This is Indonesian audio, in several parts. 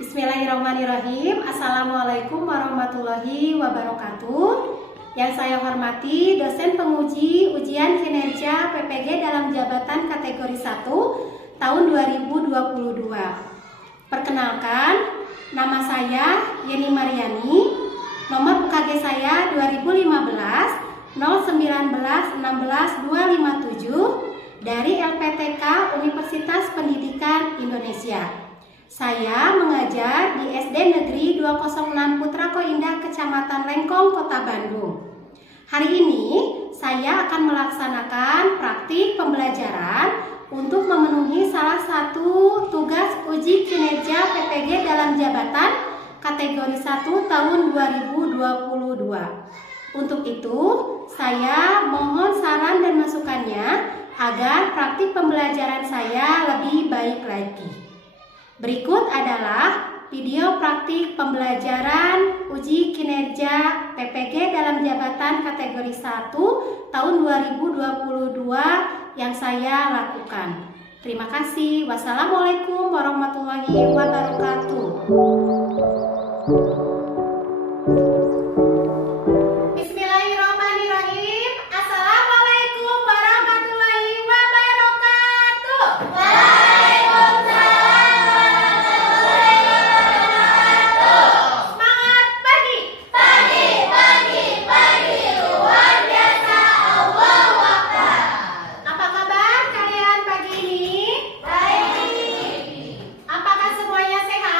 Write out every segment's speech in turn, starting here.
Bismillahirrahmanirrahim. Assalamualaikum warahmatullahi wabarakatuh. Yang saya hormati dosen penguji ujian kinerja PPG dalam jabatan kategori 1 tahun 2022. Perkenalkan, nama saya Yeni Mariani. Nomor UKG saya 2015 019 16 257 dari LPTK Universitas Pendidikan Indonesia. Saya mengajar di SD Negeri 206 Putra Koindah, Kecamatan Lengkong, Kota Bandung. Hari ini saya akan melaksanakan praktik pembelajaran untuk memenuhi salah satu tugas uji kinerja PPG dalam jabatan kategori 1 tahun 2022. Untuk itu, saya mohon saran dan masukannya agar praktik pembelajaran saya lebih baik lagi. Berikut adalah video praktik pembelajaran uji kinerja PPG dalam jabatan kategori 1 tahun 2022 yang saya lakukan. Terima kasih. Wassalamualaikum warahmatullahi wabarakatuh. Bismillahirrahmanirrahim. Assalamualaikum warahmatullahi wabarakatuh. Apakah semuanya sehat?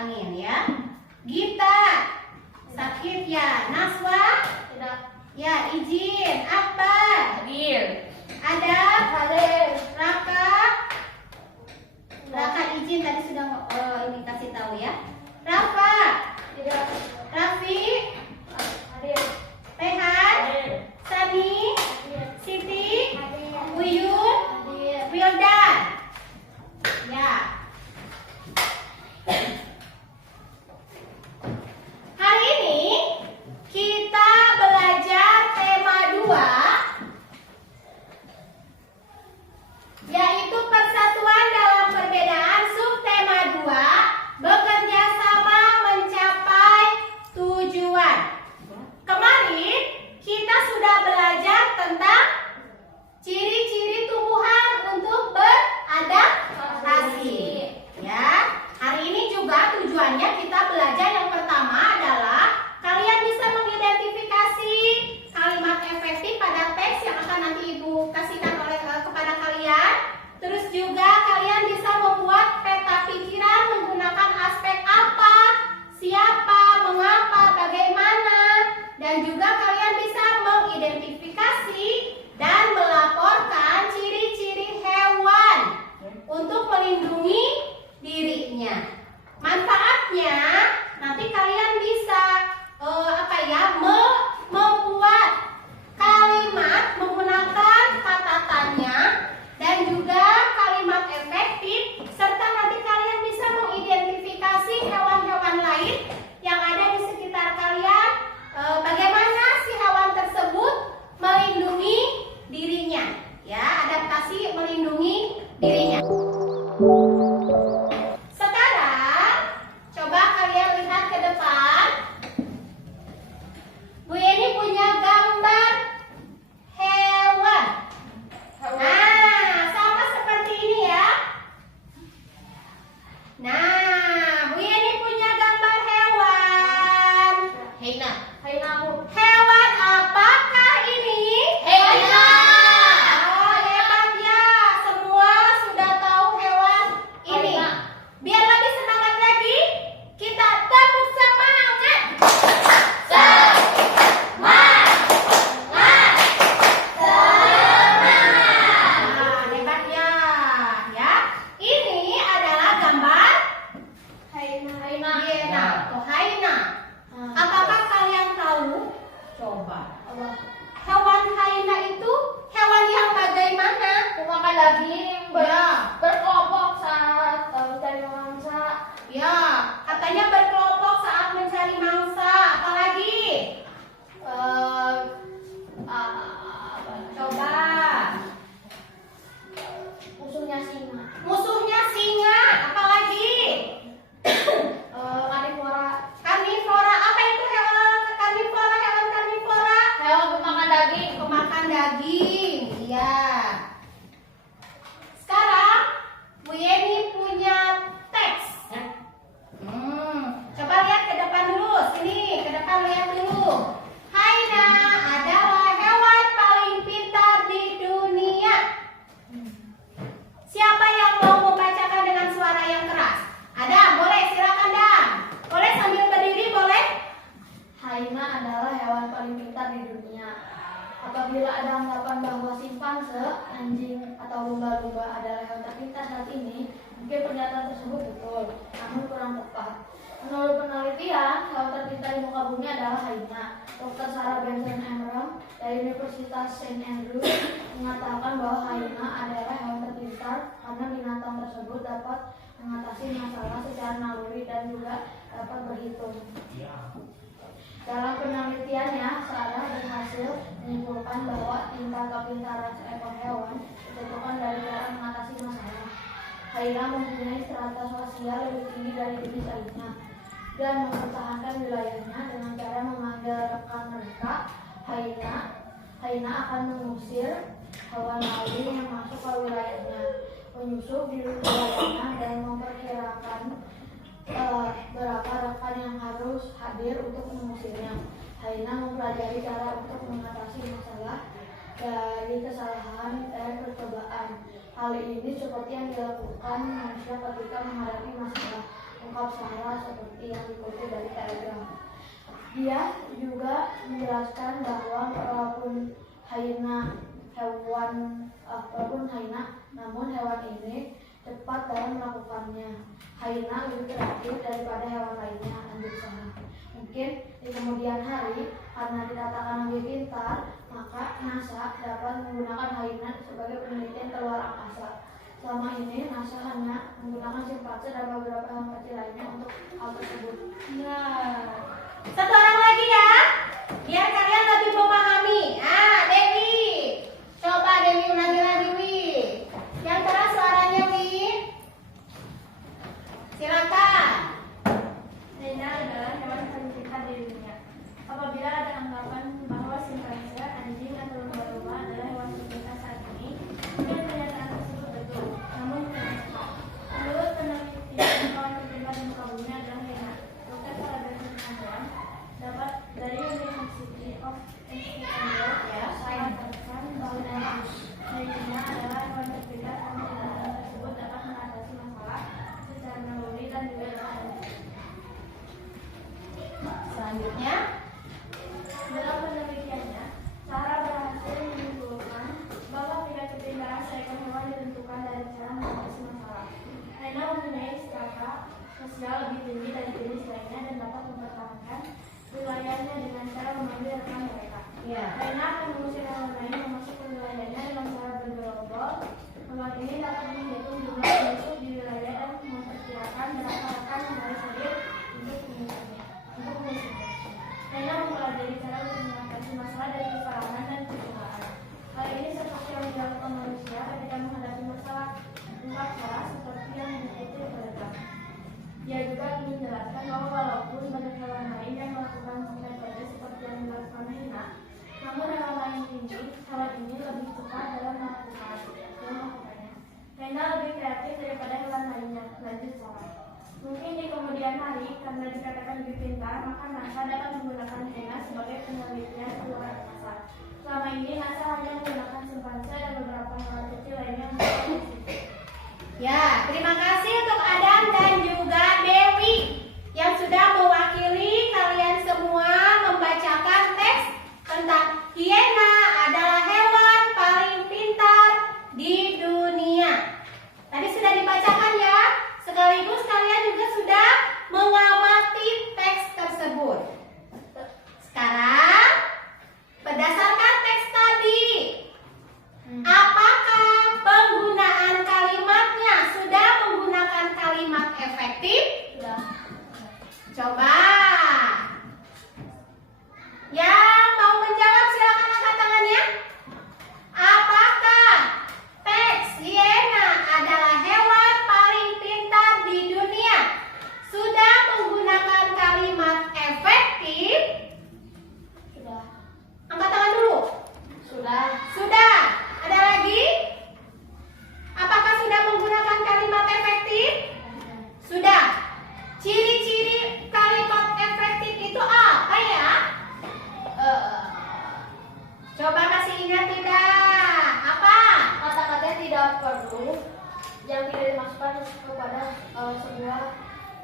angin ya. Gita, sakit ya. Naswa, tidak. Ya, izin. Akbar, hadir. Adab, hadir. Raka, Raka izin tadi sudah ini kasih tahu ya. Rafa, tidak. Raffi, hadir. Rehan, hadir. Sani, hadir. Siti, hadir. Buyun, hadir. Wildan, ya. Hari ini kita belajar tema 2, yaitu persatuan dalam perbedaan. Subtema 2, bekerja sama mencapai tujuan. Kemarin kita sudah belajar tentang ciri-ciri tumbuhan untuk beradaptasi. Ya, hari ini juga tujuannya kita belajar yang pertama adalah kalian bisa mengidentifikasi kalimat efektif pada teks yang akan nanti Ibu kasihkan kepada kalian. Terus juga kalian bisa membuat peta pikiran menggunakan aspek apa, siapa, mengapa, bagaimana, dan juga kalian bisa mengidentifikasi dan melaporkan ciri-ciri hewan untuk melindungi dirinya. Manfaatnya nanti kalian bisa membuat kalimat menggunakan kata tanya dan juga kalimat efektif, serta nanti kalian bisa mengidentifikasi hewan-hewan lain yang ada di sekitar kalian, bagaimana si hewan tersebut melindungi dirinya, ya, adaptasi melindungi dirinya. Sekarang coba kalian lihat ke depan. Bu Yeni punya gambar hewan. Nah, sama seperti ini ya. Nah, Bu Yeni punya gambar hewan. Heina. Heina, Bu. Hewan apakah ini? Heina. Oh, hebat ya. Semua sudah tahu hewan ini. Biar lebih semangat lagi, kita tepuk semangat. Nah, hebat ya. Ya, ini adalah gambar Haina. Oh, Haina. Apakah kalian tahu? Coba. Hewan Haina itu hewan yang bagaimana? Memakan daging, Ya. berkelompok saat mencari mangsa. Ya, katanya berkelompok saat mencari mangsa. Apalagi? Coba. Musuhnya singa. Musuhnya singa. Apalagi? Karnivora. Karnivora. Apa itu hewan karnivora? Hewan karnivora? Hewan pemakan daging. Pemakan daging. Iya. Sekarang Bu Yeni punya teks. Coba lihat ke depan dulu. Sini, ke depan lihat dulu. Haina adalah hewan paling pintar di dunia. Siapa yang mau membacakan dengan suara yang keras? Ada, boleh, silakan Dan. Boleh sambil berdiri, boleh? Haina adalah hewan paling pintar di dunia. Apabila ada anggapan bahwa simpanse, anjing, atau lumba-lumba adalah hewan terpintar saat ini, mungkin pernyataan tersebut betul, namun kurang tepat. Menurut penelitian, hewan terpintar di muka bumi adalah haina. Dr. Sarah Benson Amram dari Universitas St. Andrews mengatakan bahwa haina adalah hewan terpintar karena binatang tersebut dapat mengatasi masalah secara naluri dan juga dapat berhitung. Dalam penelitiannya, Sarah berhasil menyimpulkan bahwa tingkat kepintaran seekor hewan ditentukan dari cara mengatasi masalah. Haina mempunyai strata sosial lebih tinggi dari jenis lainnya dan mempertahankan wilayahnya dengan cara memanggil rekan mereka. Haina akan mengusir hewan lain yang masuk ke wilayahnya, menyusup di wilayahnya, dan memperkirakan berapa rekan yang harus hadir untuk mengusirnya. Haina mempelajari cara untuk mengatasi masalah dari kesalahan dan percobaan. Hal ini seperti yang dilakukan manusia ketika menghadapi masalah. lengkap salah seperti yang dikutip dari Telegram. Dia juga menjelaskan bahwa walaupun haina, namun hewan ini cepat dalam melakukannya. Haina lebih kreatif daripada hewan lainnya, lanjut Sarah. Mungkin di kemudian hari, karena dikatakan lebih pintar, maka NASA dapat menggunakan haina sebagai penelitian keluar angkasa. Selama ini NASA hanya menggunakan simpanse dan beberapa hewan kecil lainnya untuk hal tersebut. Nah, satu orang lagi ya, biar kalian lebih memahami. Dewi, coba Dewi ulangi lagi, Wi. Yang keras suaranya, Wi. Silakan. Haina adalah hewan paling pintar di dunia. Apabila ada anggapan bahwa simpanse, anjing, atau lumba-lumba adalah hewan terpintar saat ini, mungkin pernyataan tersebut betul, namun tidak tepat. Menurut peneliti, hewan terpintar di muka bumi adalah haina. Dr. Sarah dapat dari University of Exeter mengatakan bahwa haina adalah hewan terpintar karena tindakan tersebut dapat mengatasi masalah secara naluri dan juga dapat. Selanjutnya, Dalam penelitiannya, Sarah berhasil menyimpulkan bahwa tingkat kepintaran seekor hewan ditentukan dari cara mengatasi masalah. Haina mempunyai strata sosial lebih tinggi dari jenis lainnya dan dapat mempertahankan wilayahnya dengan cara memanggil rekan mereka. ya. Haina akan mengusir hewan lain yang masuk ke wilayahnya dengan cara bergerombol. Hewan ini dapat menghitung jumlah musuh di wilayah dan memperkirakan berapa rekan yang harus hadir untuk mengusirnya. Haina mempelajari cara untuk mengatasi masalah dari keserangan dan kecelakaan. Hal ini seperti yang dilakukan manusia ketika menghadapi masalah ungkap salah seperti yang dikutip Telegram. Dia juga menjelaskan bahwa walaupun banyak hewan lain yang melakukan metode seperti yang dilakukan Haina, namun hewan ini lebih cepat dalam melakukannya. Haina lebih kreatif daripada hewan lainnya, lanjut Sarah. Mungkin di kemudian hari, karena dikatakan lebih pintar, maka NASA dapat menggunakan haina sebagai penelitian keluar angkasa. Selama ini NASA hanya menggunakan simpanse dan beberapa hewan kecil lainnya untuk penelitian. Ya, terima kasih untuk Adam dan juga Dewi yang sudah mewakili kalian semua membacakan teks tentang hiena adalah hewan paling pintar di dunia. Tadi sudah dibacakan ya, sekaligus kalian juga sudah mengamati teks tersebut. Sekarang, berdasarkan teks tadi, apakah penggunaan kalimatnya sudah menggunakan kalimat efektif? Sudah. Coba. Yang mau menjawab silakan angkat tangannya. Apakah teks hiena adalah hewan paling pintar di dunia sudah menggunakan kalimat efektif? Sudah. Angkat tangan dulu. Sudah. Sudah. Ada lagi? Apakah sudah menggunakan kalimat efektif? Sudah. Ciri-ciri kalimat efektif itu apa ya? Coba masih ingat tidak? Apa? Kata-katanya tidak perlu yang tidak dimasukkan kepada sebuah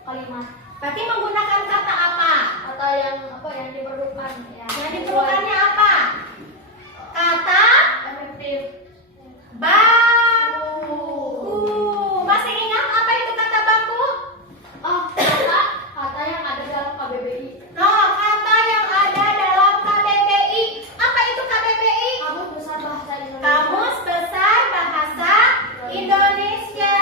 kalimat. Berarti menggunakan kata apa? Kata yang diperlukan ya. Yang diperlukannya apa? Kata efektif. baku. Masih ingat apa itu kata baku? Oh, kata yang ada dalam KBBI. No, kata yang ada dalam KBBI. Apa itu KBBI? Kamus Besar Bahasa Indonesia. Kamus Besar Bahasa Indonesia.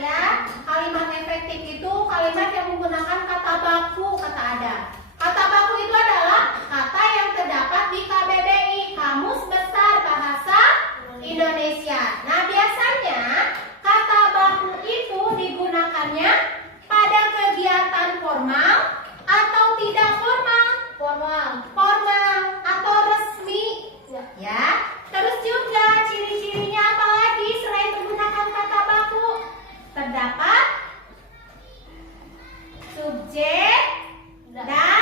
Ya, kalimat efektif itu kalimat yang menggunakan kata baku, kata ada. Kata baku itu adalah kata yang terdapat di KBBI, Kamus Besar Bahasa Indonesia. Nah, biasanya kata baku itu digunakannya pada kegiatan formal atau tidak formal. Formal atau resmi. Ya. Terus juga ciri-cirinya apa lagi selain menggunakan kata baku? Terdapat subjek dan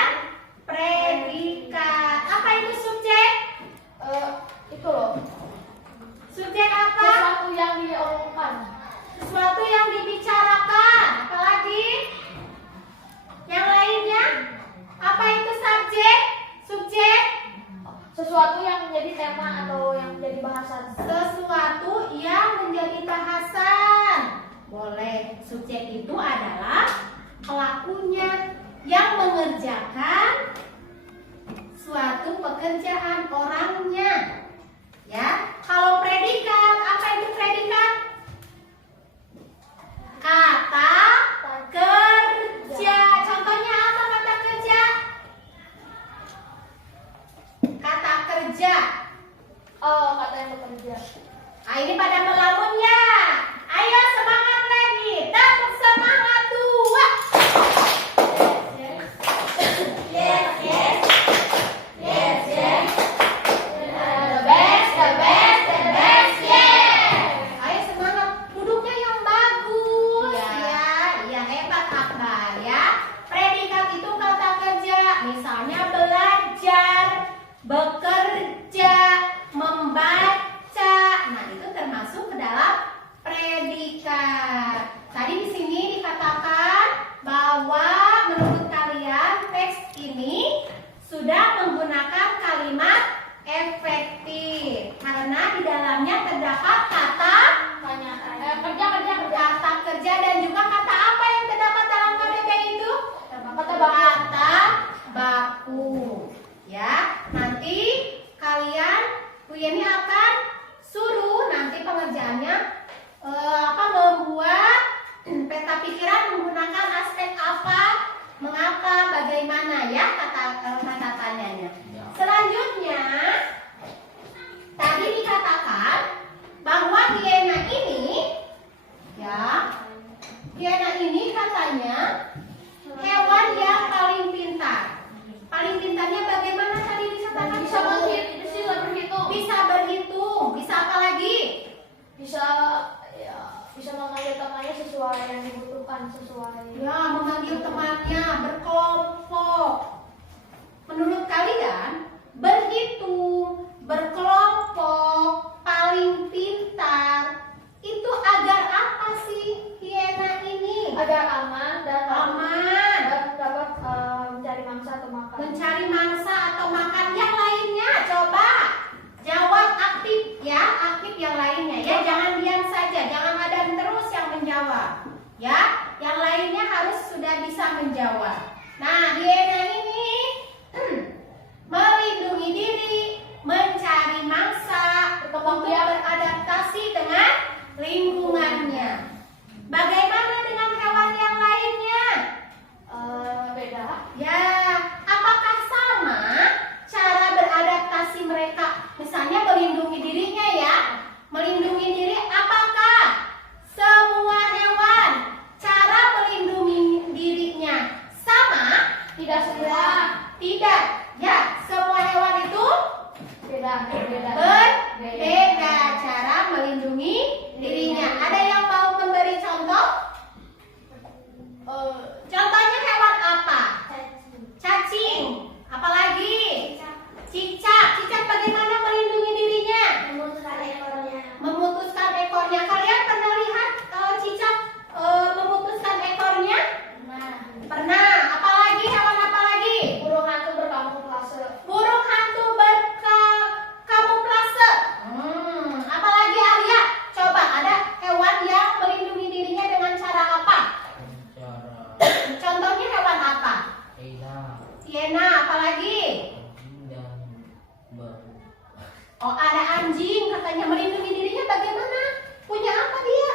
bagaimana ya kata tanyanya. Selanjutnya, tadi dikatakan bahwa hiena ini katanya hewan yang paling pintar. Paling pintarnya bagaimana tadi dikatakan? Bisa berhitung. Bisa apa lagi? Bisa mengambil temannya sesuai yang dibutuhkan sesuai. Ya, memanggil temannya berkelompok. Menurut kalian, berhitung, berkelompok, paling pintar itu agar apa sih hiena ini? Agar aman dan dapat mencari mangsa atau makan. Mencari mangsa atau makan. Yang lainnya coba jawab aktif ya, aktif yang lainnya ya, jangan diam saja, jangan ada terus yang menjawab ya, yang lainnya harus sudah bisa menjawab. Nah, hiena ini melindungi diri, mencari mangsa, untuk beradaptasi dengan lingkungannya. Bagaimana dengan hewan yang lainnya? Beda. Ya, apakah sama cara beradaptasi mereka? Misalnya melindungi dirinya ya, melindungi diri. Apakah semua hewan cara melindungi dirinya sama? Tidak semua. Tidak. Ya, semua hewan itu Beda. berbeda cara melindungi dirinya. Ada yang mau memberi contoh? Contohnya hewan apa? Cacing. Apalagi? Cicak. Cicak bagaimana melindungi dirinya? Memutuskan ekornya. Kalian pernah lihat cicak memutuskan ekornya? Pernah. Apalagi hewan apalagi? Burung hantu berkamuflase. Burung hantu berkamuflase. Apalagi Arya? Coba ada hewan yang melindungi dirinya dengan cara apa? Contohnya hewan apa? Hiena. Apalagi? Oh, ada anjing katanya melindungi dirinya bagaimana? Punya apa dia?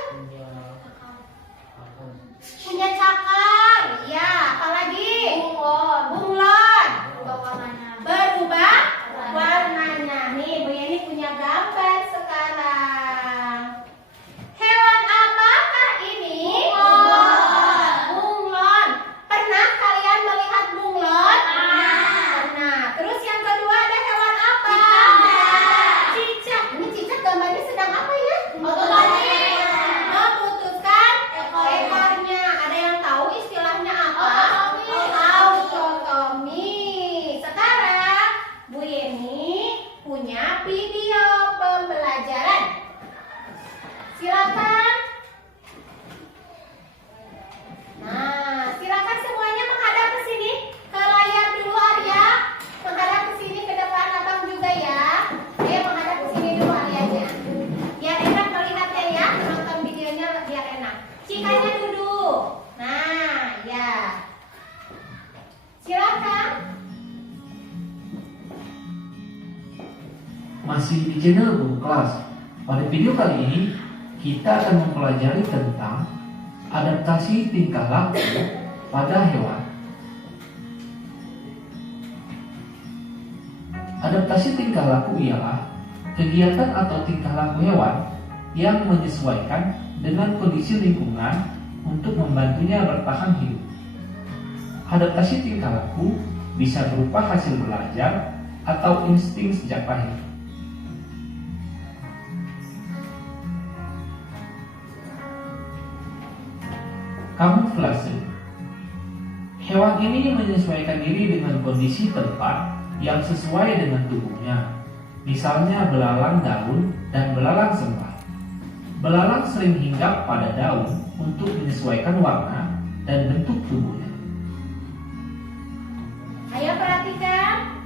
Punya cakar. Ya, apalagi? Bunglon. Berubah warnanya. Nih, Bu Yeni punya gambar sekarang. Hewan apakah ini? Bunglon. Pernah kalian melihat bunglon? Pernah. Terus yang kedua ada hewan apa? Cicak. Ini cicak gambarnya sedang apa ya? Memutuskan ekornya. Ada yang tahu istilahnya apa? Autotomi. Sekarang Bu Yeni punya video pembelajaran. Silakan. Nah, silakan semuanya menghadap ke sini, ke layar dulu Arya. Menghadap ke sini, ke depan abang juga ya. Menghadap ke sini dulu Aryanya. Biar enak melihatnya ya, nonton videonya biar enak. Cikanya duduk. Nah, ya. Silakan. Masih di channel Guru Kelas. Pada video kali ini kita akan mempelajari tentang adaptasi tingkah laku pada hewan. Adaptasi tingkah laku ialah kegiatan atau tingkah laku hewan yang menyesuaikan dengan kondisi lingkungan untuk membantunya bertahan hidup. Adaptasi tingkah laku bisa berupa hasil belajar atau insting sejak lahir. Kamuflase. Hewan ini menyesuaikan diri dengan kondisi tempat yang sesuai dengan tubuhnya. Misalnya belalang daun dan belalang sembah. Belalang sering hinggap pada daun untuk menyesuaikan warna dan bentuk tubuhnya. Ayo perhatikan.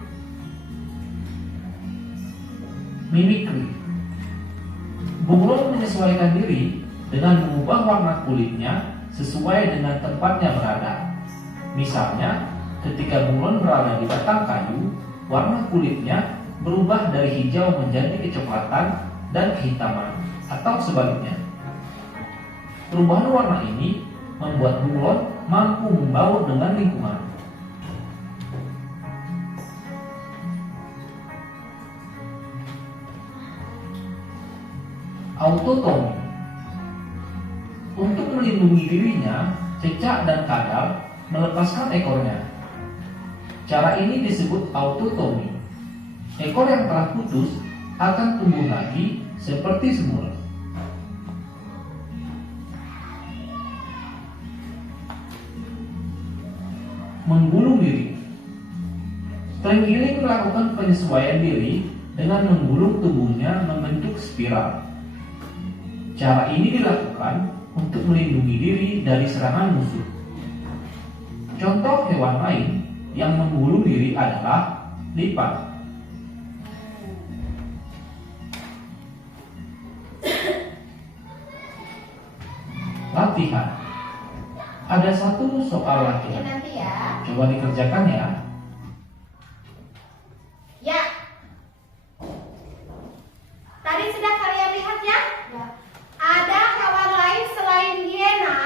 Mimikri. Bunglon menyesuaikan diri dengan mengubah warna kulitnya sesuai dengan tempatnya berada. Misalnya, ketika bunglon berada di batang kayu, warna kulitnya berubah dari hijau menjadi kecoklatan dan kehitaman, atau sebaliknya. Perubahan warna ini membuat bunglon mampu membaur dengan lingkungan. autotomi. Untuk melindungi dirinya, cecak dan kadal melepaskan ekornya. Cara ini disebut autotomi. Ekor yang telah putus akan tumbuh lagi seperti semula. Menggulung diri. Terenggiling melakukan penyesuaian diri dengan menggulung tubuhnya membentuk spiral. Cara ini dilakukan untuk melindungi diri dari serangan musuh. Contoh hewan lain yang menggulung diri adalah lipat. Latihan. Ada satu soal Ini latihan. nanti ya. Coba dikerjakan ya. Ya. Tadi sudah kalian lihat ya? Ya. Ada hewan lain selain hiena?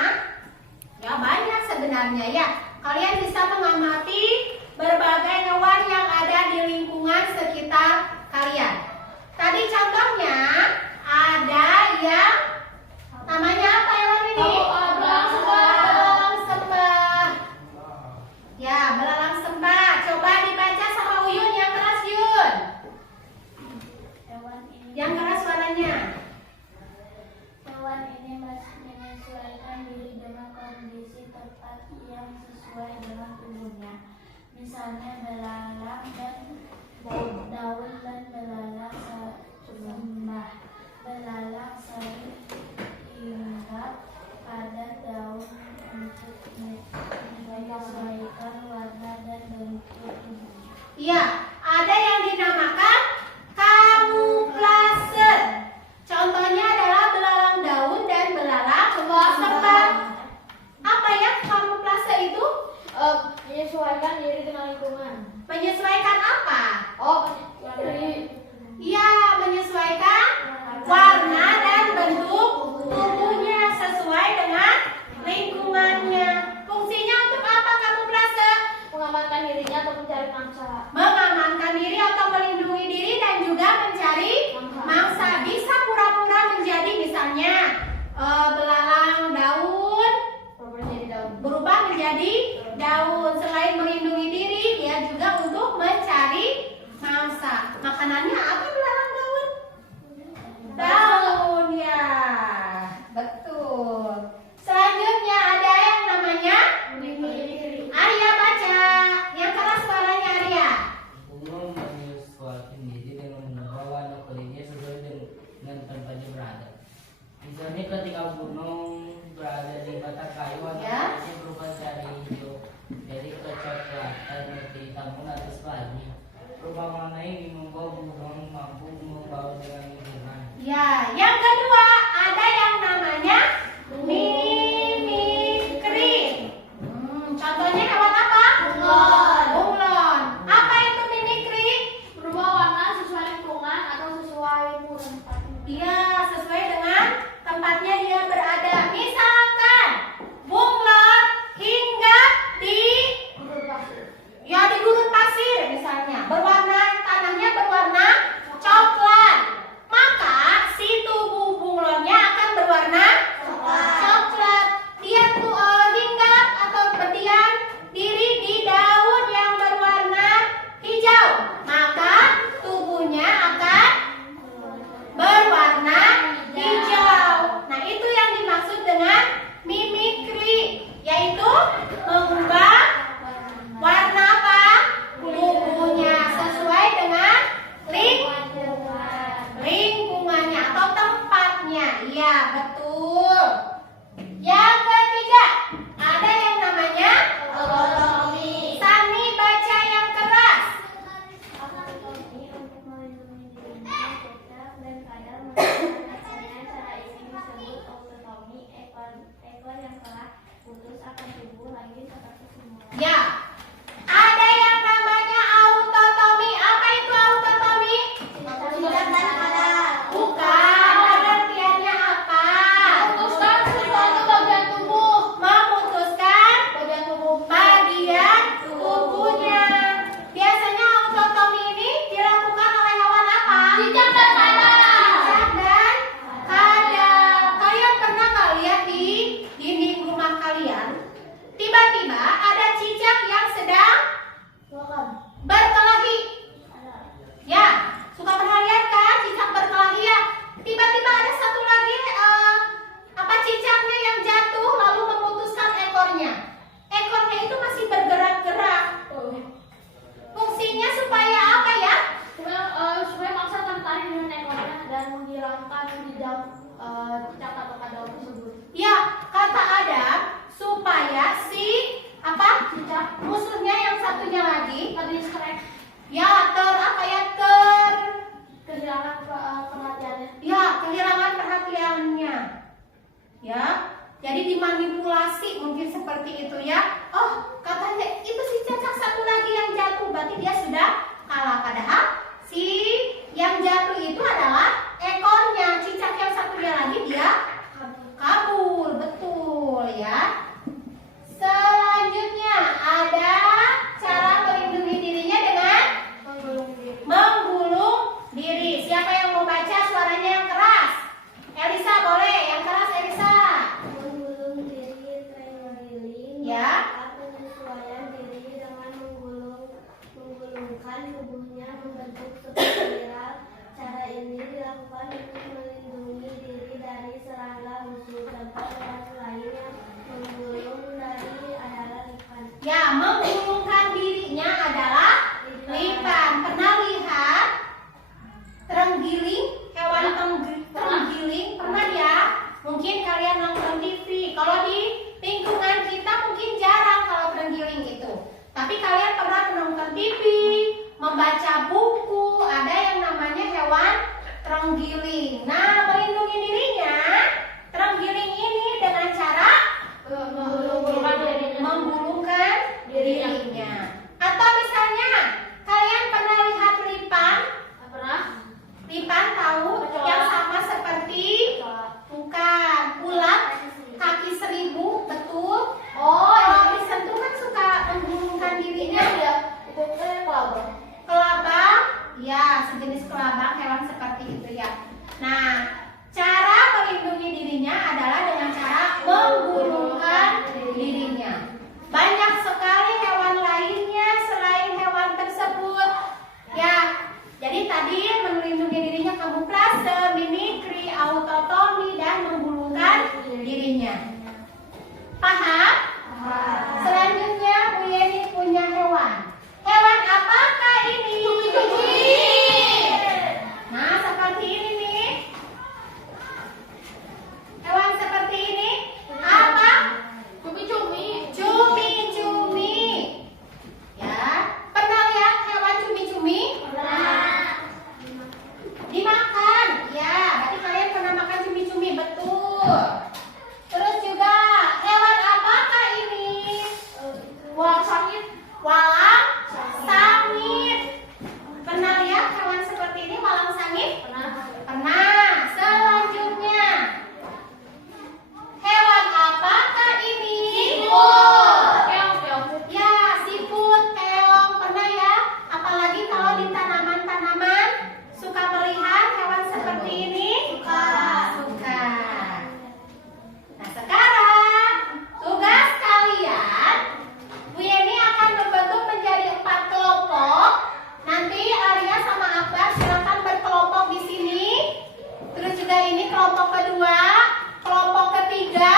Ya banyak sebenarnya ya. Kalian bisa mengamati berbagai hewan yang ada di lingkungan sekitar kalian. Tadi contohnya ada yang namanya apa hewan ini? Belalang sembah. Belalang sembah. Ya, belalang sembah. Coba dibaca sama Uyun yang keras, Yun. Hewan ini Yang keras suaranya. Hewan ini menyesuaikan diri dengan kondisi tempat yang sesuai dengan tubuhnya. Misalnya belalang dan daun dan belalang sembah. Belalang sering hinggap pada daun untuk menyesuaikan warna dan bentuk tubuhnya. Iya, ada yang dinamakan kamuflase. Contohnya adalah belalang daun dan belalang sembah. Apa ya kamuflase itu? Menyesuaikan diri dengan lingkungan. Menyesuaikan apa? Dari Iya, menyesuaikan warna dan bentuk tubuhnya sesuai dengan lingkungannya. Fungsinya untuk apa kamuflase? mengamankan dirinya atau mencari mangsa. Mengamankan diri atau melindungi diri dan juga mencari mangsa. Bisa pura-pura menjadi misalnya belalang daun berubah menjadi daun. Selain melindungi diri, dia juga untuk mencari mangsa. Makanannya apa belalang daun? Daun ya, betul. Selanjutnya ada yang namanya Arya baca. Yang keras suaranya Arya. Burung menyesuaikan diri dengan mengubah warna kulitnya sesuai dengan tempatnya berada. Misalnya ketika burung berada di batang kayu, warna Ya. kulitnya berubah dari hijau dari kecoklatan ke hitam pun atas lagi. Perubahan warna ini membawa burung mampu membawa dengan lingkungan. Ya, yang kedua ada yang namanya mimikri. Contohnya hewan apa? Bunglon. Bunglon. Apa itu mimikri? Berubah warna sesuai lingkungan atau sesuai tempat. Iya, sesuai dengan tempatnya dia berada. Misalkan bunglon hinggap di gurun pasir misalnya. Tanahnya berwarna coklat. Maka si tubuh bunglonnya akan berwarna coklat. Dia tuh hinggap atau berdiam diri di daun yang berwarna hijau. Maka tubuhnya akan berwarna hijau. Nah, itu yang dimaksud dengan mimikri, yaitu mengubah warna apa? Tubuhnya sesuai dengan lingkungannya atau tempatnya. Iya, betul. Yang ketiga, ada yang namanya otonomi. Sani baca yang keras. Otonomi untuk melindungi dirinya, cecak dan kadal menggunakan cara ini disebut otonomi. Ekor yang telah putus akan tumbuh lagi seperti semula. Ya. Ada yang namanya autotomi. Apa itu autotomi? Bukan. Pengertiannya apa? Memutuskan sesuatu bagian tubuh. Memutuskan Bagian tubuh. bagian tubuhnya. Biasanya autotomi ini dilakukan oleh hewan apa? Cicak dan kadal. Cicak dan kadal. baca. Musuhnya yang satunya lagi. Distract. Ya, Kehilangan perhatiannya. ya, kehilangan perhatiannya. Ya, jadi dimanipulasi mungkin seperti itu ya. Oh, katanya itu si cicak satu lagi yang jatuh, berarti dia sudah kalah. Padahal si yang jatuh itu adalah ekornya. Cicak yang satunya lagi dia kabur, betul ya. Selanjutnya ada cara melindungi dirinya dengan menggulung diri. Siapa yang mau baca suaranya yang keras? Elisa boleh, yang keras Elisa. Menggulung diri trailing. Ya. Penyesuaian diri dengan menggulungkan tubuhnya membentuk spiral. Cara ini dilakukan untuk melindungi diri dari serangga musuh. Contoh lain yang menggulung dari adalah lipan. Ya, menggulungkan dirinya adalah lipan. Pernah lihat terenggiling, hewan terenggiling? Pernah ya? Mungkin kalian nonton TV. Kalau di lingkungan kita mungkin jarang kalau terenggiling itu. Tapi kalian pernah menonton TV, membaca buku, ada yang namanya hewan terenggiling. Nah, melindungi dirinya, terenggiling ini dengan cara menggulungkan dirinya. Atau misalnya kalian pernah lihat lipan? Pernah? Lipan tahu yang sama seperti bukan ulat kaki 1000, betul? Oh, Kalau disentuh kan suka menggulungkan dirinya. ya. Itu kelabang. Kelabang, ya sejenis kelabang, hewan seperti itu ya. Nah, cara melindungi dirinya adalah dengan cara menggulungkan dirinya. Banyak sekali hewan lainnya selain hewan tersebut. Ya, jadi tadi melindungi dirinya kamuflase, mimikri, autotomi, dan menggulungkan dirinya. Paham? Selanjutnya Bu Yeni punya hewan. Hewan apakah ini? Nah, seperti ini nih. Hewan seperti ini apa? Cumi-cumi. Cumi-cumi. Ya, pernah lihat hewan cumi-cumi? Dimakan. Ya, berarti kalian pernah makan cumi-cumi, betul. Terus juga hewan apakah ini? Walang sangit. Walang sangit. Pernah lihat hewan seperti ini, walang sangit? Pernah. Selanjutnya, hewan apakah ini? Keong. Ya, siput, keong. Pernah ya? Apalagi kalau di tanaman-tanaman suka melihat hewan seperti ini? Suka. Nah, sekarang tugas kalian, Bu Yeni akan membentuk menjadi 4 kelompok. Nanti Arya sama Akbar silakan berkelompok di sini. Terus juga ini kelompok kedua, kelompok ketiga,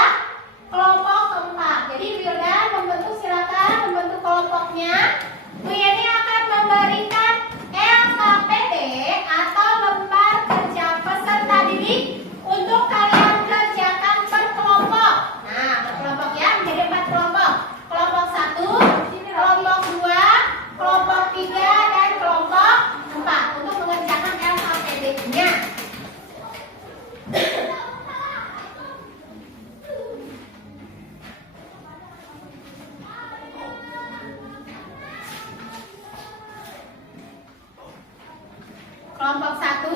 kelompok keempat. Jadi Wildan silakan membentuk kelompoknya. Bu Yeni akan memberikan LKPD atau lembar kerja peserta didik untuk kalian kerjakan per kelompok. Nah, berkelompok ya, menjadi 4 kelompok. Kelompok 1, kelompok 2, kelompok 3, dan kelompok 4 untuk mengerjakan LKPD-nya. Kelompok 1,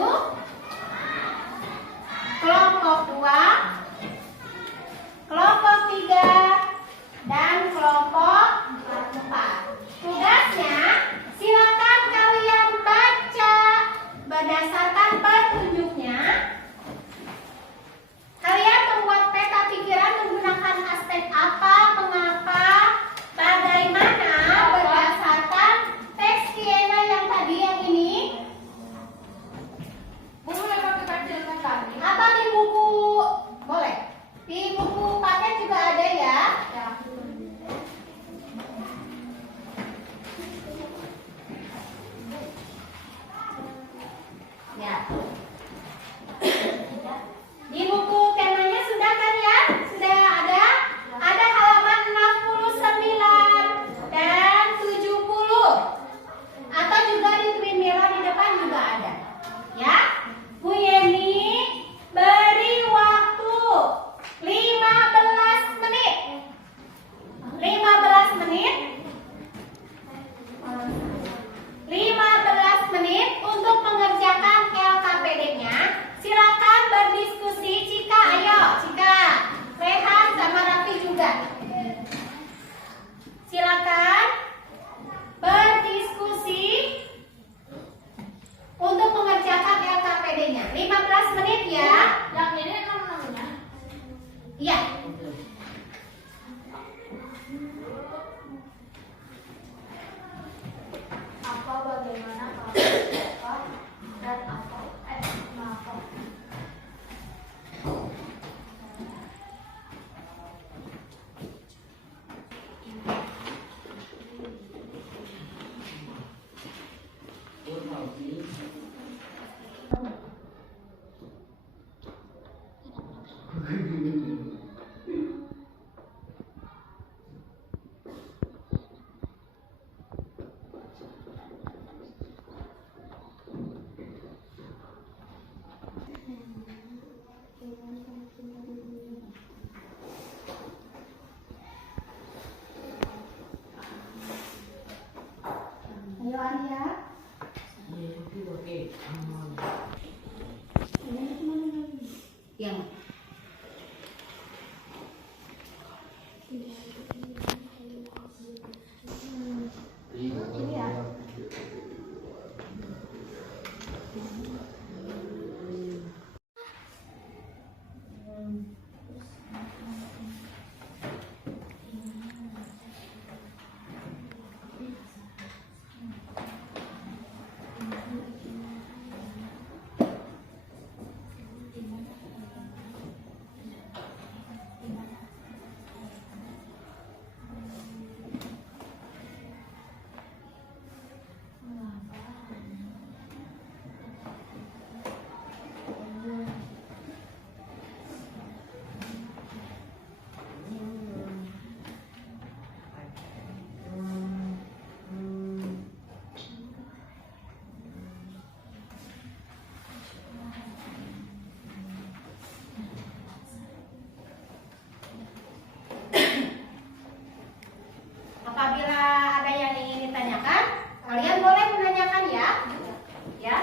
kelompok 2, kelompok 3, dan kelompok 4. Tugasnya, silakan kalian baca berdasarkan petunjuknya. Kalian membuat peta pikiran menggunakan aspek apa, mengapa, bagaimana, berdasarkan teks Kiena yang tadi yang ini. Atau di buku, boleh. Di buku paket juga ada ya. Apabila ada yang ingin ditanyakan, kalian boleh menanyakan ya. Ya.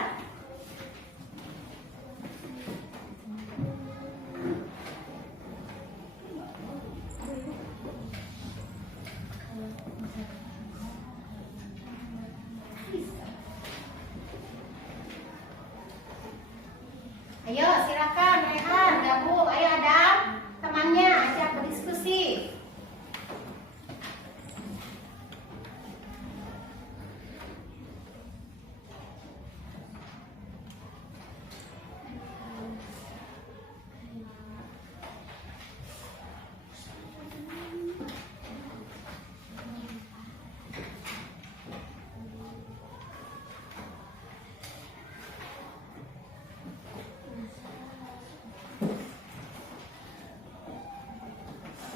Ayo silakan Rehan gabung. Ayo Adam, temannya ajak berdiskusi.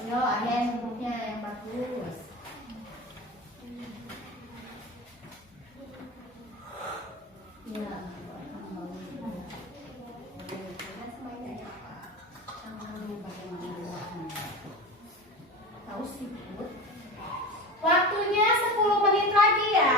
Ayo ada yang duduknya yang bagus. Ya. Tahu sih, Bu. Waktunya 10 menit lagi ya.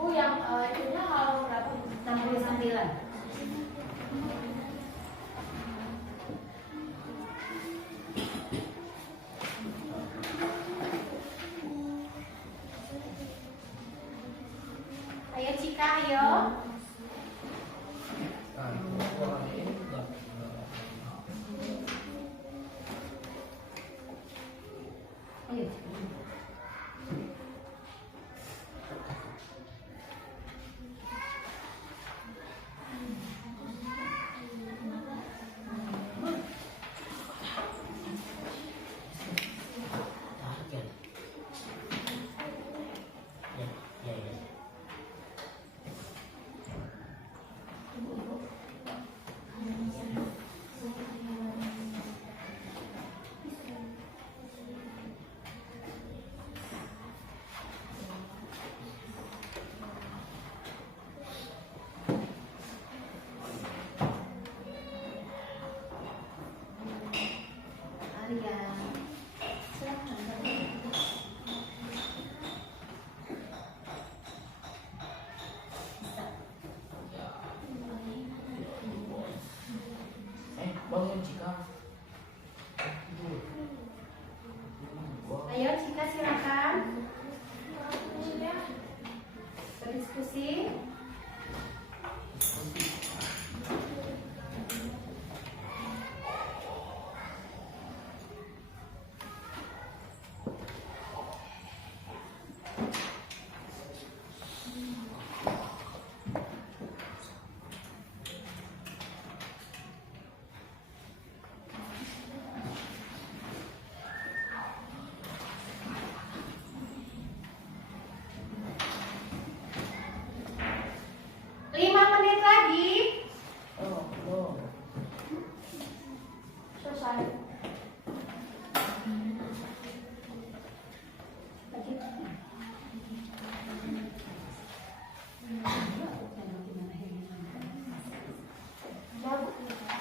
Bu, yang itunya halaman berapa? 69. Ayo Cika, ayo. Ayo. Arya, silakan. Bangun Cika. Ayo Cika silakan. Berdiskusi.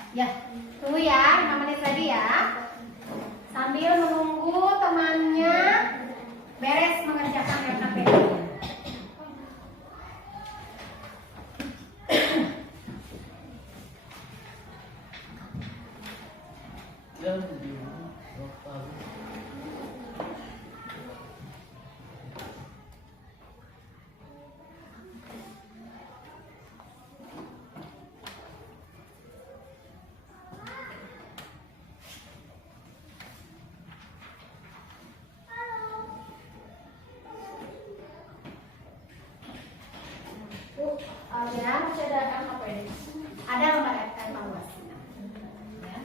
Ya, tunggu ya, 5 menit lagi ya. Sambil menunggu temannya beres mengerjakan LKPD. Ya, masih ada LKPD. Ada lembar evaluasi. Ya.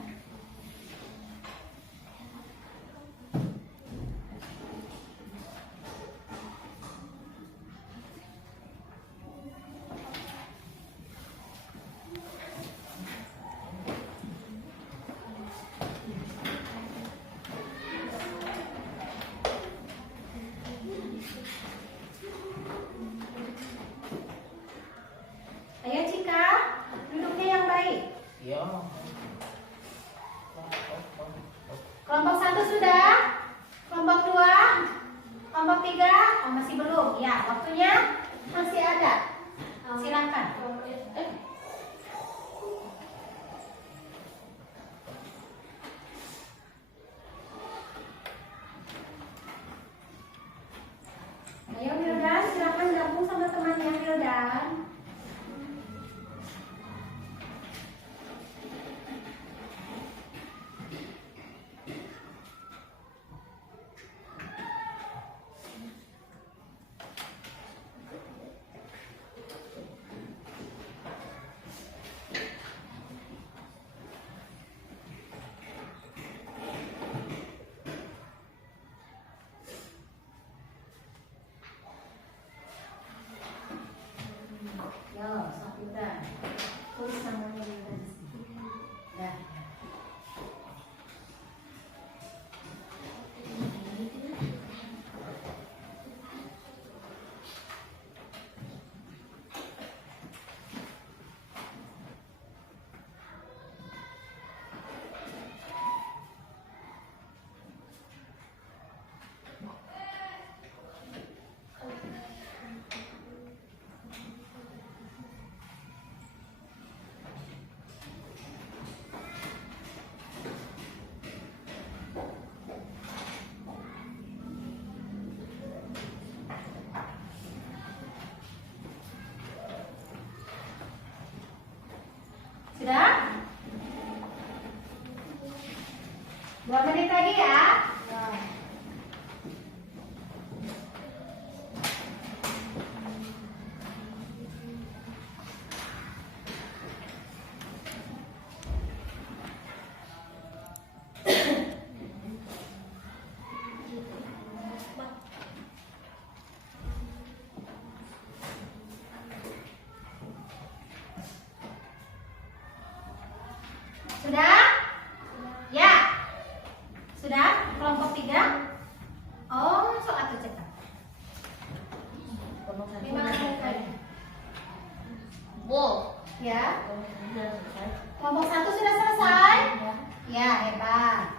Oh, masih belum. Ya, waktunya masih ada. Silakan. Ayo Wildan, silakan gabung sama temannya Wildan. Yo, sok Wildan. Tulis namanya Wildan. Dah. Sudah? 2 menit lagi ya. Sudah? Ya. Sudah? Kelompok 3? Oh, sok atuh cetak. Gimana caranya? Ya. Kelompok 1 sudah selesai? Ya, hebat.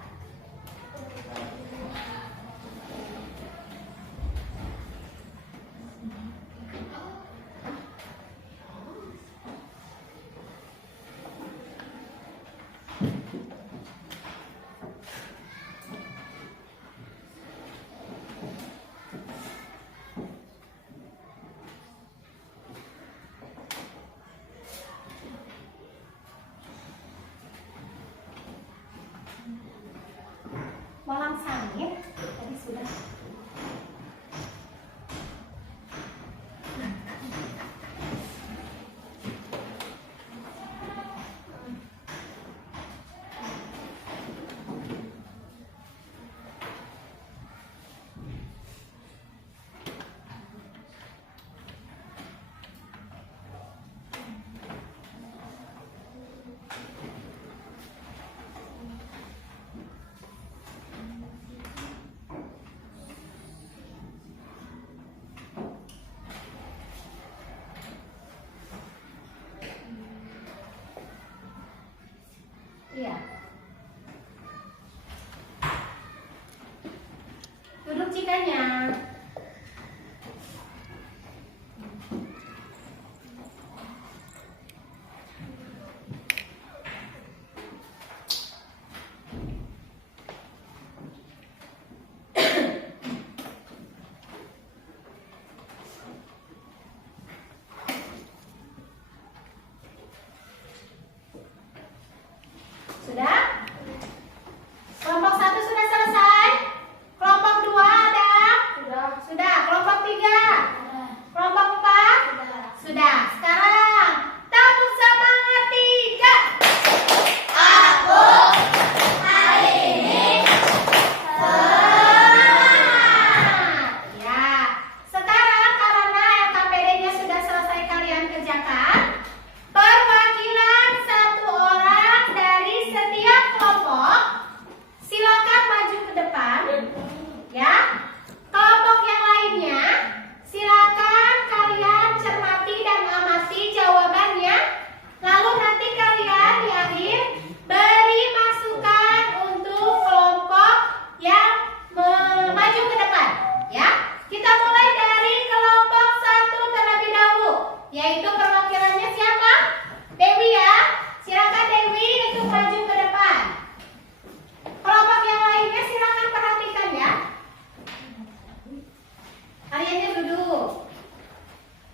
duduk.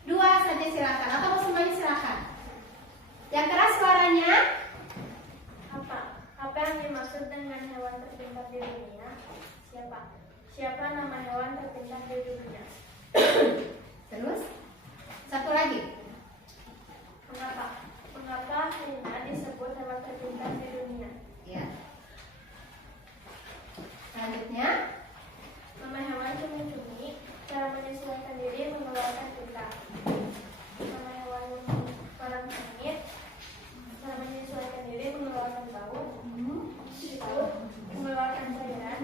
Dua saja silakan, atau semuanya silakan. Yang keras suaranya. Apa yang dimaksud dengan hewan terpintar di dunia? Siapa nama hewan terpintar di dunia? Terus satu lagi. Mengapa Hina disebut hewan terpintar di dunia? Ya. Selanjutnya. Nama hewan cumi-cumi, cara menyesuaikan diri mengeluarkan tinta. Nama hewan parang sengit, cara menyesuaikan diri mengeluarkan bau. Itu mengeluarkan cairan,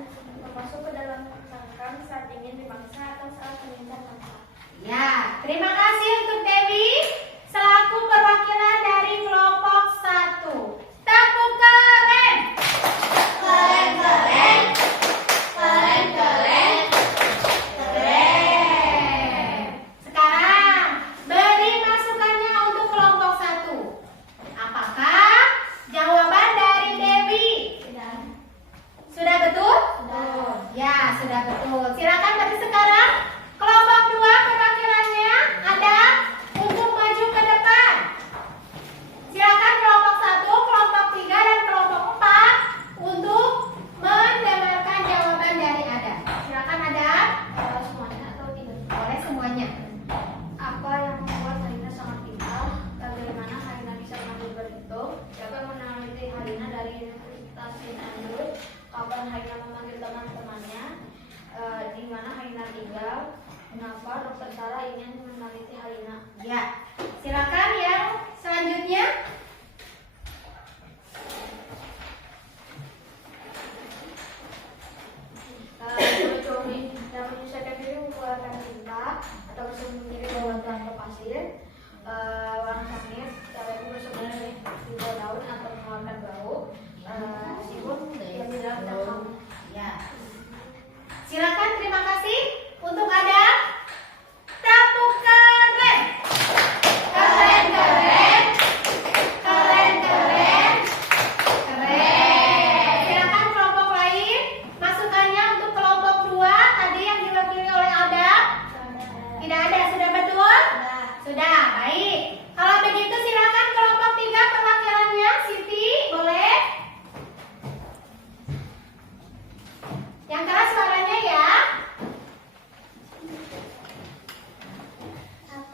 masuk ke dalam cangkang saat ingin dimangsa atau saat mengincar mangsa. Ya, terima kasih untuk Dewi selaku perwakilan dari kelompok 1. Tepuk keren. Keren, keren. Keren, keren. Keren. Sekarang beri masukannya untuk kelompok 1. Apakah jawaban dari Dewi? Sudah betul? Sudah. Ya, sudah betul. Silakan beri sekarang. Kelompok 2 perwakilannya ada untuk maju ke depan. Silakan kelompok 1, kelompok 3, dan kelompok 4 untuk mendengarkan jawaban dari Ada. Silakan Ada. Semuanya atau tidak? Boleh semuanya. Apa yang membuat Harina sangat pintar? Bagaimana Harina bisa mengambil berhitung? Siapa yang meneliti Harina dari Universitas St. Andrews? Kapan Harina memanggil teman-temannya? Di mana Harina tinggal? Kenapa Dokter Sarah ingin meneliti Harina? Ya. Silakan yang selanjutnya. Cumi-cumi yang menyesuaikan diri mengeluarkan tinta atau bersembunyi di bawah tangga pasir. Warna sangit, cara itu bersembunyi di bawah daun atau mengeluarkan bau. Sibuk yang di dalam cangkang. Ya. Silakan, terima kasih untuk Ada. Tepuk keren. Keren, keren. Keren, keren. Keren. Silakan kelompok lain. Masukannya untuk kelompok 2 tadi yang diwakili oleh Ada. Tidak ada, sudah betul? Sudah, baik. Kalau begitu silakan kelompok 3 perwakilannya. Siti, boleh? Yang keras suaranya ya.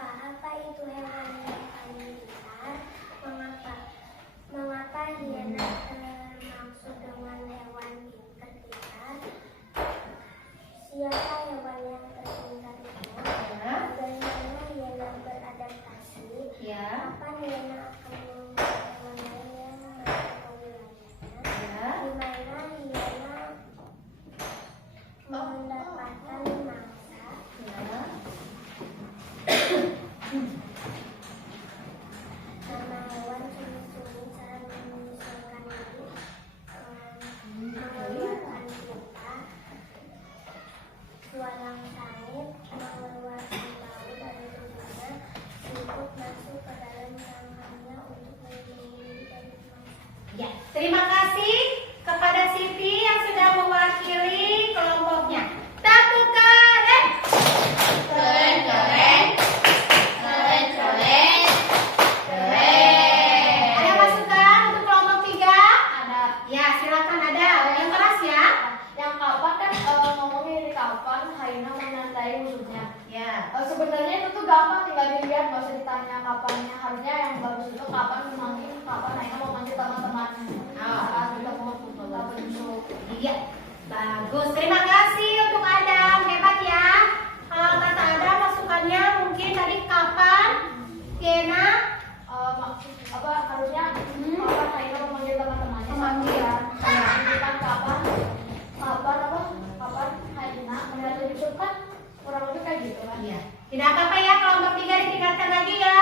Apa itu hewan yang paling pintar? Mengapa hiena termaksud dengan hewan terpintar? Siapa hewan yang terpintar itu? Bagaimana hiena beradaptasi? Ya. Kapan hiena akan membuat hewan lain yang masuk ke wilayahnya? Ya. Di mana hiena mendapatkan mangsa? Ya. Nama hewan cumi-cumi cara menyesuaikan diri mengeluarkan tinta. Walang sangit mengeluarkan bau dari tubuhnya. Sibuk masuk ke dalam cangkangnya untuk melindungi diri dari mangsa. Ya, terima kasih kepada Siti yang sudah mewakili kelompoknya. Tepuk keren. Keren, keren. Keren, keren. Keren. Ada masukan untuk kelompok 3? Ada Ya, silakan Ada. Yang keras ya. yang kapan kan ngomongin di kapan Harina menandai musuhnya. Ya. Sebenarnya itu tuh gampang, tinggal dilihat, nggak usah ditanya kapannya. Harusnya yang bagus itu kapan memanggil, kapan Harina memanggil teman-temannya. Saat kita mau musuh. Iya. Bagus. Terima kasih untuk Adam. Hebat ya. Kalau kata Adam masukannya mungkin tadi kapan Kena Apa harusnya kapan Harina memanggil teman-temannya? Memanggil. Kapan kapan Harina melihat Yusuf kan kurang lebih kayak gitu kan? Iya. Tidak apa-apa ya, kelompok 3 ditingkatkan lagi ya.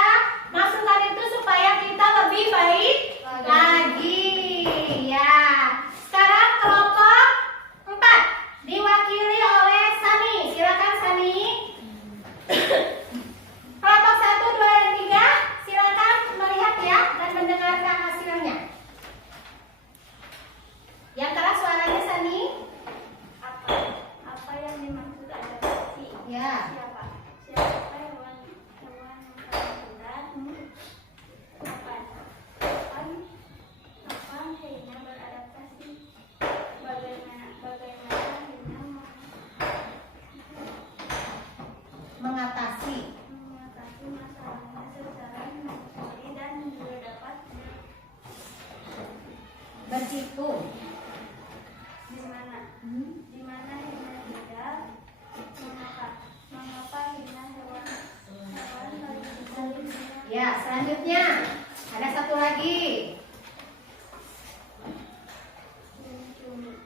Masukan itu supaya kita lebih baik lagi. Ya. Sekarang kelompok 4 diwakili oleh Sani. Silakan Sani. Kelompok 1, 2, dan 3 silakan melihat ya dan mendengarkan hasilnya. Yang keras suaranya Sani. Apa yang dimaksud adaptasi? Ya. Siapa? situ. Di mana hina tinggal? Mengapa hina hewan paling besar di dunia? Ya, selanjutnya ada satu lagi. Cumi-cumi.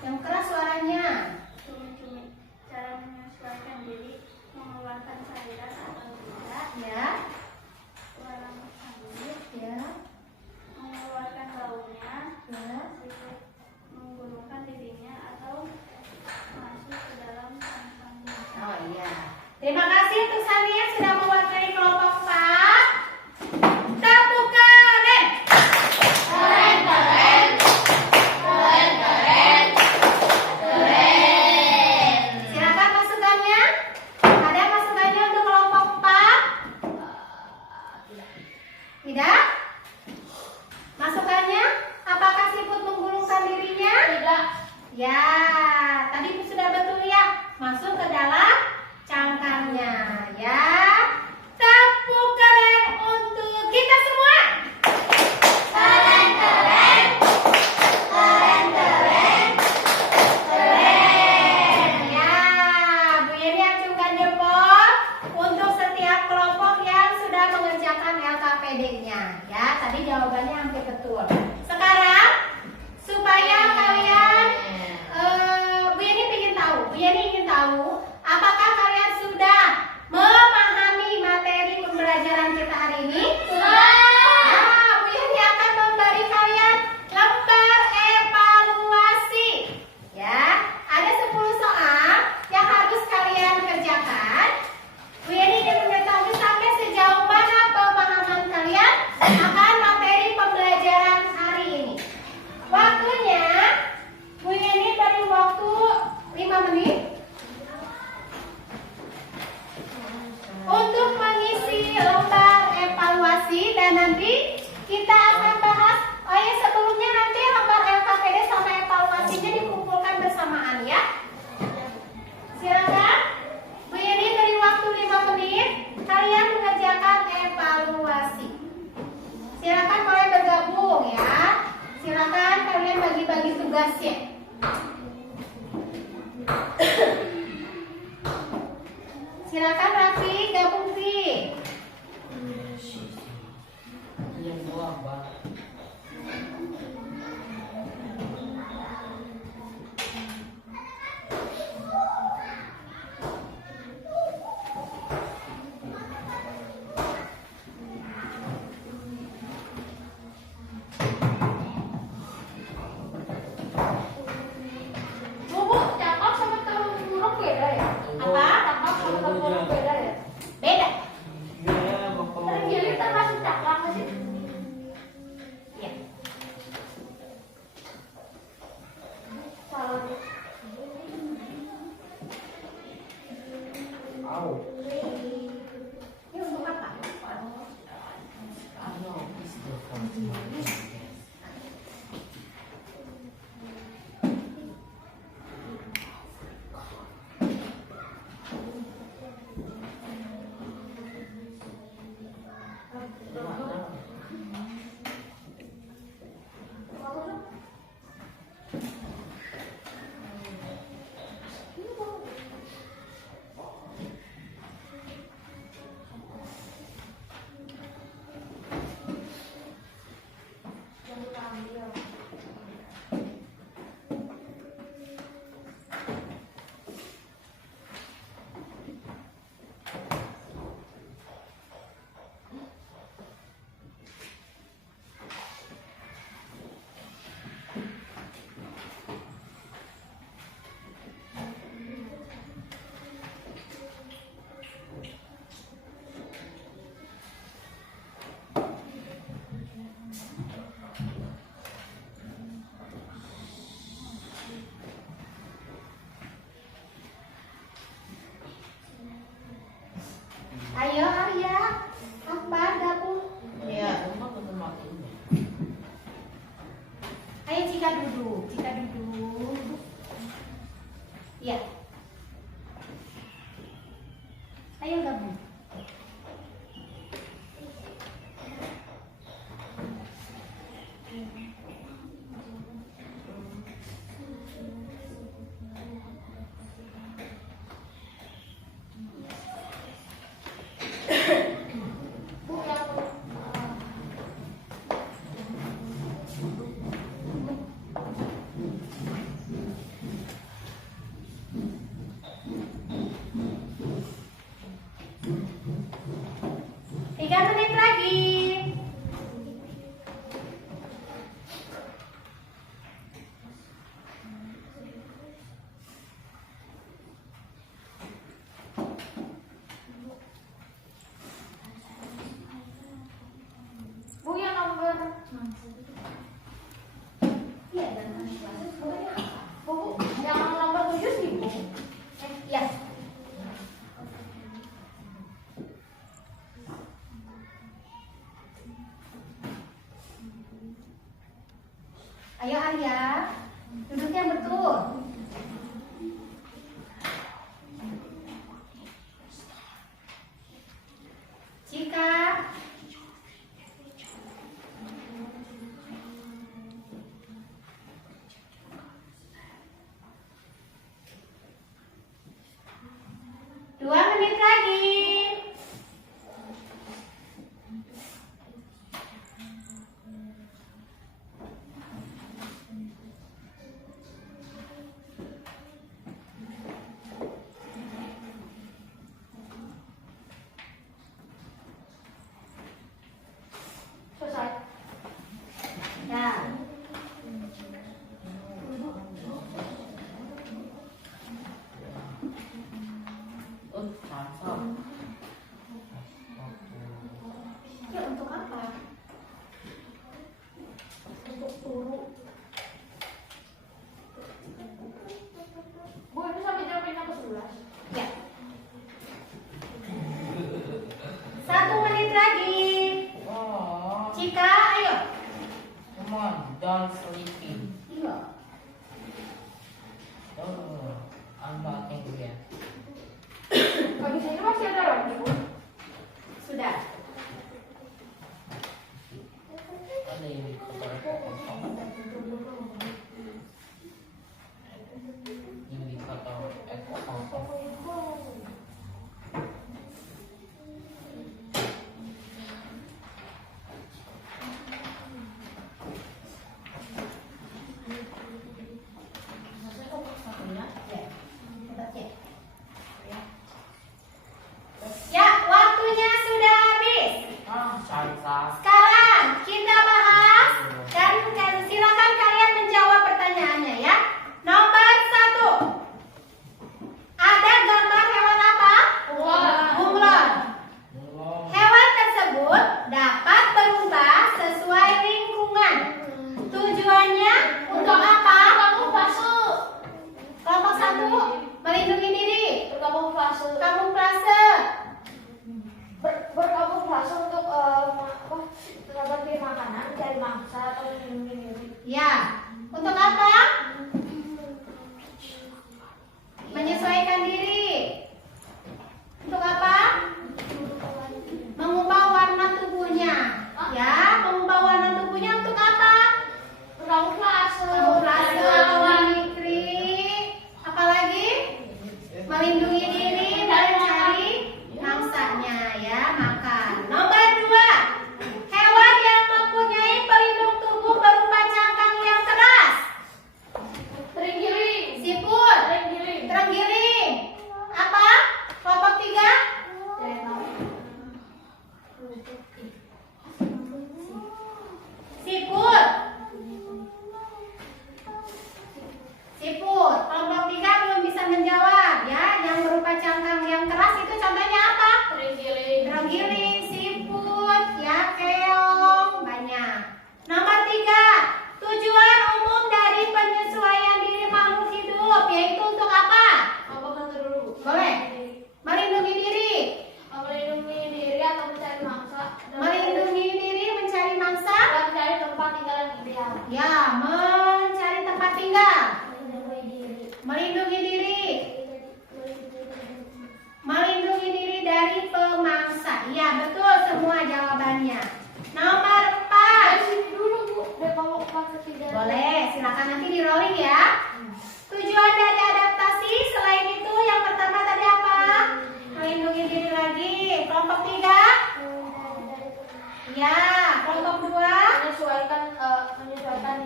Yang keras suaranya. Cumi-cumi. Cara menyesuaikan diri, mengeluarkan cairan atau tidak, Ya, warna angin, ya, mengeluarkan baunya, ya. sifat menggulungkan dirinya atau masuk ke dalam kantongnya. Oh iya. Terima kasih untuk Sania sudah mewakili kelompok 4. Tepuk tangan. Keren, keren. Keren, keren. Keren. Silakan masukannya. Ada masukannya untuk kelompok 4? Tidak? Masukannya? Apakah siput menggulungkan dirinya? Tidak. Ya, tadi itu sudah betul ya. Masuk ke dalam cangkangnya ya. Tepuk keren untuk kita semua. Keren, keren. Keren, keren. Keren. Ya, Bu Yeni acungkan jempol untuk setiap kelompok yang sudah mengerjakan LKPD-nya. Ya, tadi jawabannya hampir betul. Sekarang supaya kalian Bu Yeni ingin tahu apakah kalian sudah memahami materi pembelajaran kita hari ini? Sudah. Bu Yeni akan memberi kalian lembar evaluasi. Ya, ada 10 soal yang harus kalian kerjakan. Bu Yeni ingin mengetahui sampai sejauh mana pemahaman kalian akan materi pembelajaran hari ini. Waktunya Bu Yeni beri waktu 5 menit untuk mengisi lembar evaluasi dan nanti kita akan bahas. Oh ya, sebelumnya nanti lembar LKPD sama evaluasinya dikumpulkan bersamaan ya. Silakan Bu Yeni beri waktu 5 menit kalian mengerjakan evaluasi. Silakan kalian bergabung ya. Silakan kalian bagi-bagi tugasnya. Silakan Raffi gabung Fi. Yang dua, Mbak. Bu, cakap sama telur burung beda ya? Apa? Cakap sama telur burung beda ya? Beda. Iya, Bapak. Tergilir termasuk cakap nggak sih? Iya. Salah. Au. Ini untuk apa? Ano, is the first. Ayo Arya, Akbar gabung. Iya, Bapak betul makin. Ayo Cika duduk, Cika duduk. Iya. Ayo gabung. 3 menit lagi. Bu yang nomor Iya, dan masuk sebenarnya apa? Bu, yang nomor 7 sih Bu. Ya. Ayo Arya, duduknya betul. Jika dua menit lagi. Selesai. Ya. Oh, sama. Ya untuk apa? Untuk turu. Bu, ini sampai jam 5:11. Ya. 1 menit lagi. Oh, Jika, ayo. come on, don't sleeping. Iya. Oh, I'm not angry yet. Bagi saya masih ada lagi Bu. Sudah. Ada yang di kotor kosong. Yang di kotor kosong. Ya, waktunya sudah habis. Ah, Shansa. Sekarang kita bahas dan silakan kalian menjawab pertanyaannya ya. Nomor 1. Ada gambar hewan apa? Bunglon. Belum. Hewan tersebut dapat berubah sesuai lingkungan. Tujuannya untuk apa? Kamuflase. Kelompok 1, melindungi diri. Berkamuflase. Kamuflase. Berkamuflase untuk mendapatkan makanan, mencari mangsa atau melindungi diri. Ya. Untuk apa? Menyesuaikan diri. Untuk apa? Mengubah warna tubuhnya. Ya, mengubah warna tubuhnya untuk apa? Berkamuflase. Kamuflase, mimikri. Apalagi? Melindungi diri dan mencari mangsanya ya, makan. Nomor 2. Hewan yang mempunyai pelindung tubuh berupa cangkang yang keras. Terenggiling. Siput. Terenggiling. Terenggiling. Apa? Kelompok 3. Siput. Siput. Kelompok 3 belum bisa menjawab ya. Yang berupa cangkang yang keras itu contohnya apa? Terenggiling. Terenggiling, siput, ya keong, banyak. Nomor 3. Tujuan umum dari penyesuaian diri makhluk hidup yaitu untuk apa? Apa kata dulu? Boleh. Melindungi diri. Melindungi diri atau mencari mangsa. Melindungi diri, mencari mangsa. Dan mencari tempat tinggal yang ideal. Ya, mencari tempat tinggal. Melindungi diri. Melindungi diri. Melindungi diri dari pemangsa. Iya, betul semua jawabannya. Nomor 4. Dari sini dulu Bu. Dari kelompok 4 ke 3. Boleh, silakan nanti di rolling ya. Tujuan dari adaptasi selain itu yang pertama tadi apa? Melindungi diri lagi. Kelompok 3. Ya, kelompok 2. Menyesuaikan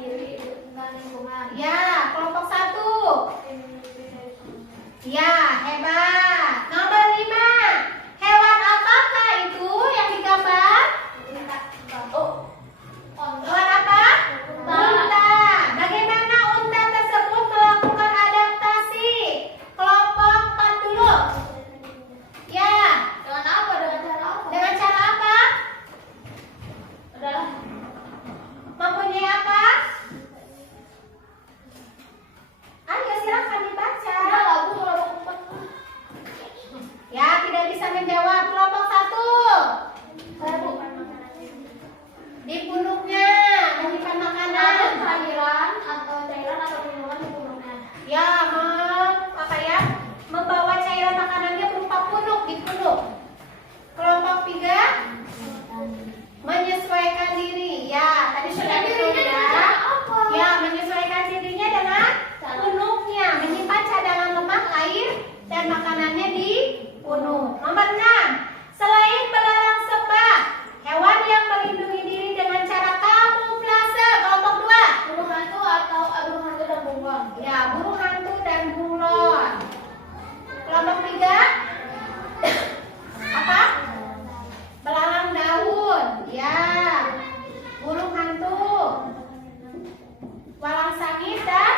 diri dengan lingkungan. Ya, kelompok 1. Ya, hebat. Nomor 5. Hewan apakah itu yang digambar? bunuh. Nomor 6. Selain belalang sembah, hewan yang melindungi diri dengan cara kamuflase. Kelompok 2. Burung hantu atau burung hantu dan bunglon. Ya, burung hantu dan bunglon. Kelompok 3. Apa? Belalang daun. Ya. Burung hantu. Walang sangit dan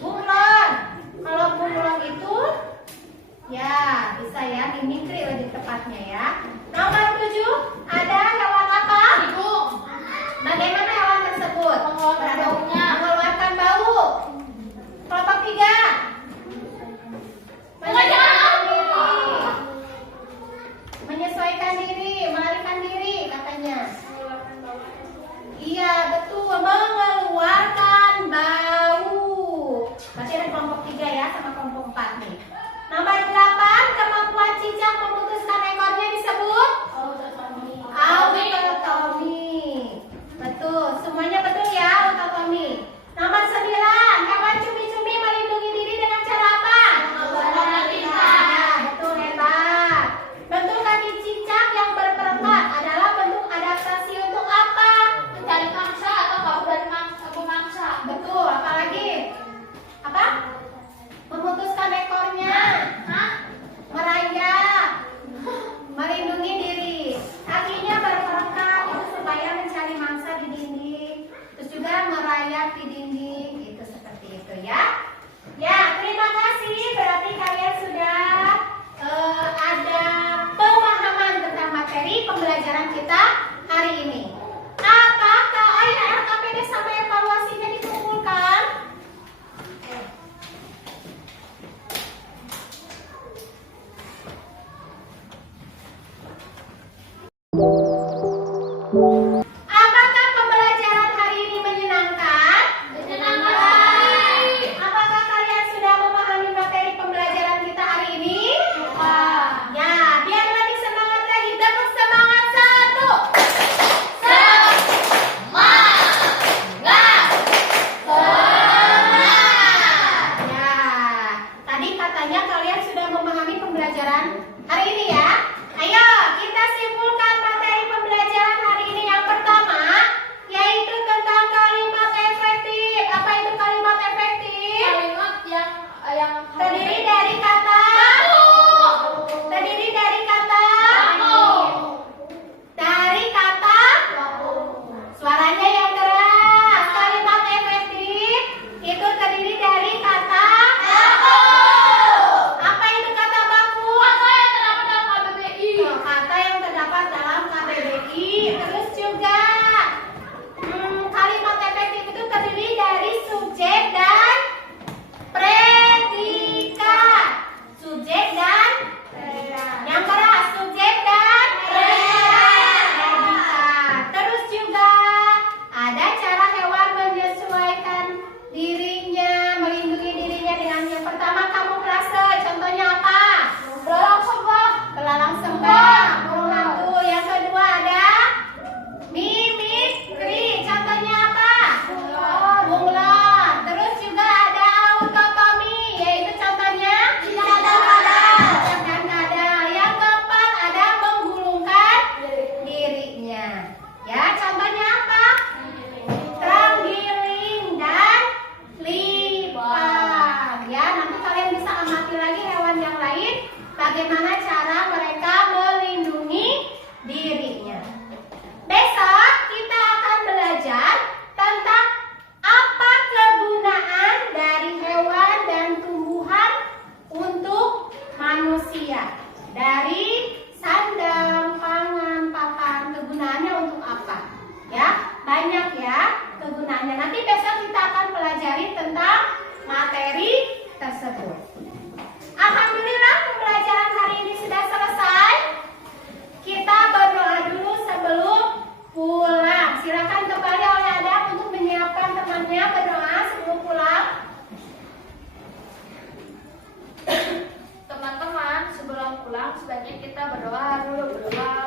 bunglon. Kalau bunglon itu ya bisa ya mimikri lebih tepatnya ya. Nomor 7, ada hewan apa? Hidung. Bagaimana hewan tersebut? Mengeluarkan baunya. Mengeluarkan bau. Kelompok 3. Menyesuaikan diri, melarikan diri katanya. Iya betul, mengeluarkan bau. Masih ada kelompok 3 ya, sama kelompok 4 nih. Nomor 8, kemampuan cicak memutuskan ekornya disebut autotomi. Betul, semuanya betul ya, autotomi. Nomor 9, hewan cumi-cumi melindungi diri dengan cara apa? Menggunakan tinta. Ya, betul, hebat. Bentuk kaki cicak yang berperangkat adalah bentuk adaptasi untuk apa? Mencari mangsa atau kabur dari pemangsa. Betul, apalagi? Apa? Memutuskan ekornya. Merayap. Melindungi diri. Kakinya berperangkat itu supaya mencari mangsa di dinding. Terus juga merayap di dinding. Itu seperti itu ya. Ya, terima kasih. Berarti kalian sudah ada pemahaman tentang materi pembelajaran kita hari ini. Apakah RKPD sama evaluasinya dikumpulkan? Apakah pembelajaran hari ini menyenangkan? Menyenangkan. Apakah kalian sudah memahami materi pembelajaran kita hari ini? Ya, biar lebih semangat lagi, tepuk semangat 1. Ya, tadi katanya kalian sudah memahami pembelajaran hari ini ya. Ayo, kita simpulkan materi pembelajaran hari ini. Yang pertama, yaitu tentang kalimat efektif. Apa itu kalimat efektif? Kalimat yang Terdiri dari kata Terdiri dari kata Dari kata Suaranya yang keras. Kalimat efektif itu terdiri dari kata Apa itu kata baku? Kata yang terdapat dalam KBBI. Terus juga kalimat efektif itu terdiri dari subjek dan predikat. Subjek dan yang keras, subjek dan predikat. Terus juga ada cara hewan menyesuaikan dirinya, melindungi dirinya dengan yang pertama kamuflase. Contohnya apa? Belalang sembah, burung hantu. Yang kedua ada mimikri. Contohnya apa? Bunglon. Terus juga ada autotomi, yaitu contohnya cicak dan kadal. Yang keempat ada menggulungkan dirinya. Ya, contohnya apa? Terenggiling dan lipat. Ya, nanti kalian bisa amati lagi hewan yang lain bagaimana cara mereka melindungi dirinya. Besok kita akan belajar tentang apa kegunaan dari hewan dan tumbuhan untuk manusia. Dari sandang, pangan, pakan, kegunaannya untuk apa? Ya, banyak ya kegunaannya. Nanti besok kita akan pelajari tentang materi tersebut. Alhamdulillah pembelajaran hari ini sudah selesai. Kita berdoa dulu sebelum pulang. Silakan kembali oleh Adam untuk menyiapkan temannya berdoa sebelum pulang. Teman-teman, sebelum pulang sebaiknya kita berdoa dulu. Berdoa